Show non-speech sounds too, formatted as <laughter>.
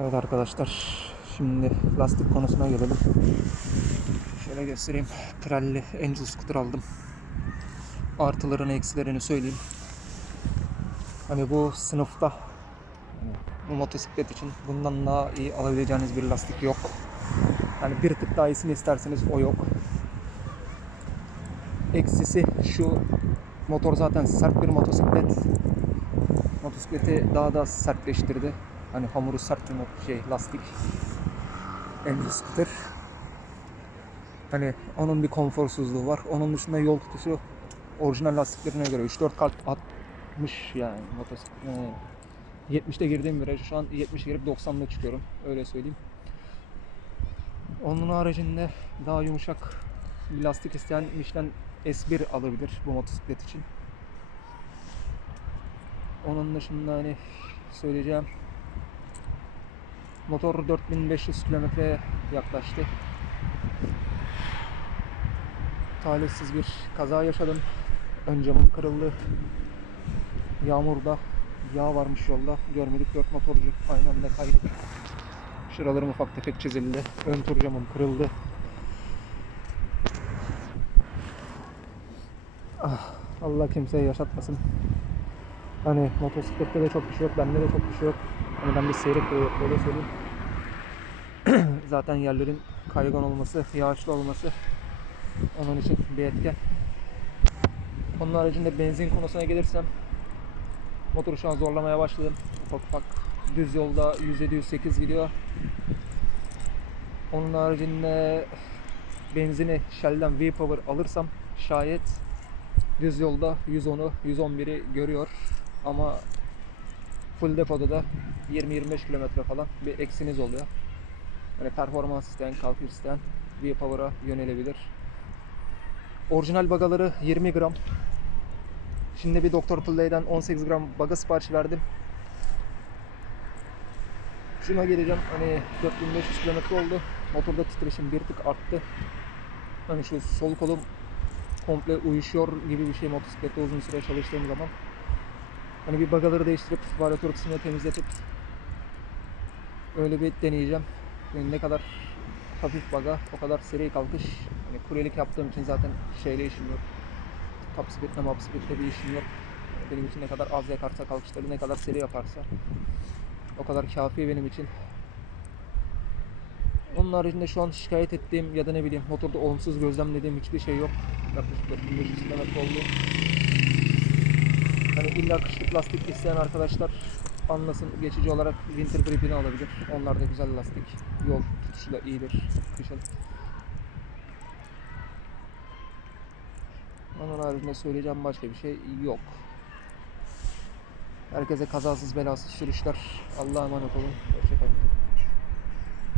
Evet arkadaşlar şimdi lastik konusuna gelelim. Şöyle göstereyim. Pirelli Angel Scooter aldım. Artılarını eksilerini söyleyeyim. Hani bu sınıfta bu motosiklet için bundan daha iyi alabileceğiniz bir lastik yok. Yani bir tık daha iyisini isterseniz o yok. Eksisi şu motor zaten sert bir motosiklet. Motosikleti daha da sertleştirdi. Hani hamuru sert bir şey lastik. Scooter. Hani onun bir konforsuzluğu var. Onun dışında yol tutuşu orijinal lastiklerine göre 3-4 kalp atmış yani motosiklet. Ee, 70'te girdiğim virajı şu an 70 girip 90'da çıkıyorum. Öyle söyleyeyim. Onun haricinde daha yumuşak bir lastik isteyen Michelin S1 alabilir bu motosiklet için. Onun dışında hani söyleyeceğim motor 4500 kilometreye yaklaştı. Talihsiz bir kaza yaşadım. Ön camım kırıldı. Yağmurda yağ varmış yolda. Görmedik dört motorcu aynı anda kaydık. Şuralarım ufak tefek çizildi. Ön tur camım kırıldı. Ah, Allah kimseye yaşatmasın. Hani motosiklette de çok bir şey yok, bende de çok bir şey yok. Ben bir seyrek böyle söyleyeyim. <clears throat> Zaten yerlerin kaygan olması, yağışlı olması onun için bir etken. Onun haricinde benzin konusuna gelirsem motoru şu an zorlamaya başladım. Ufak ufak düz yolda 107-108 gidiyor. Onun haricinde benzini Shell'den V-Power alırsam şayet düz yolda 110'u 111'i görüyor ama full depoda da 20-25 kilometre falan bir eksiniz oluyor. Hani performans isteyen, kalkış isteyen V-Power'a yönelebilir. Orijinal bagaları 20 gram. Şimdi bir Dr. Play'den 18 gram baga sipariş verdim. Şuna geleceğim hani 4500 kilometre oldu. Motorda titreşim bir tık arttı. Hani şu sol kolum komple uyuşuyor gibi bir şey motosiklette uzun süre çalıştığım zaman. Hani bir bagaları değiştirip varyatör kısmını temizletip öyle bir deneyeceğim. Yani ne kadar hafif baga o kadar seri kalkış. Hani kuryelik yaptığım için zaten şeyle işim yok. Top speed'le map speed'le bir işim yok. Benim için ne kadar az yakarsa kalkışları ne kadar seri yaparsa o kadar kafi benim için. Onun haricinde şu an şikayet ettiğim ya da ne bileyim motorda olumsuz gözlemlediğim hiçbir şey yok. Yaklaşık 4500 kilometre oldu. Hani illa kışlık lastik isteyen arkadaşlar anlasın geçici olarak winter gripini alabilir. Onlar da güzel lastik. Yol tutuşu da iyidir kışın. Onun haricinde söyleyeceğim başka bir şey yok. Herkese kazasız belasız sürüşler. Allah'a emanet olun. Hoşçakalın.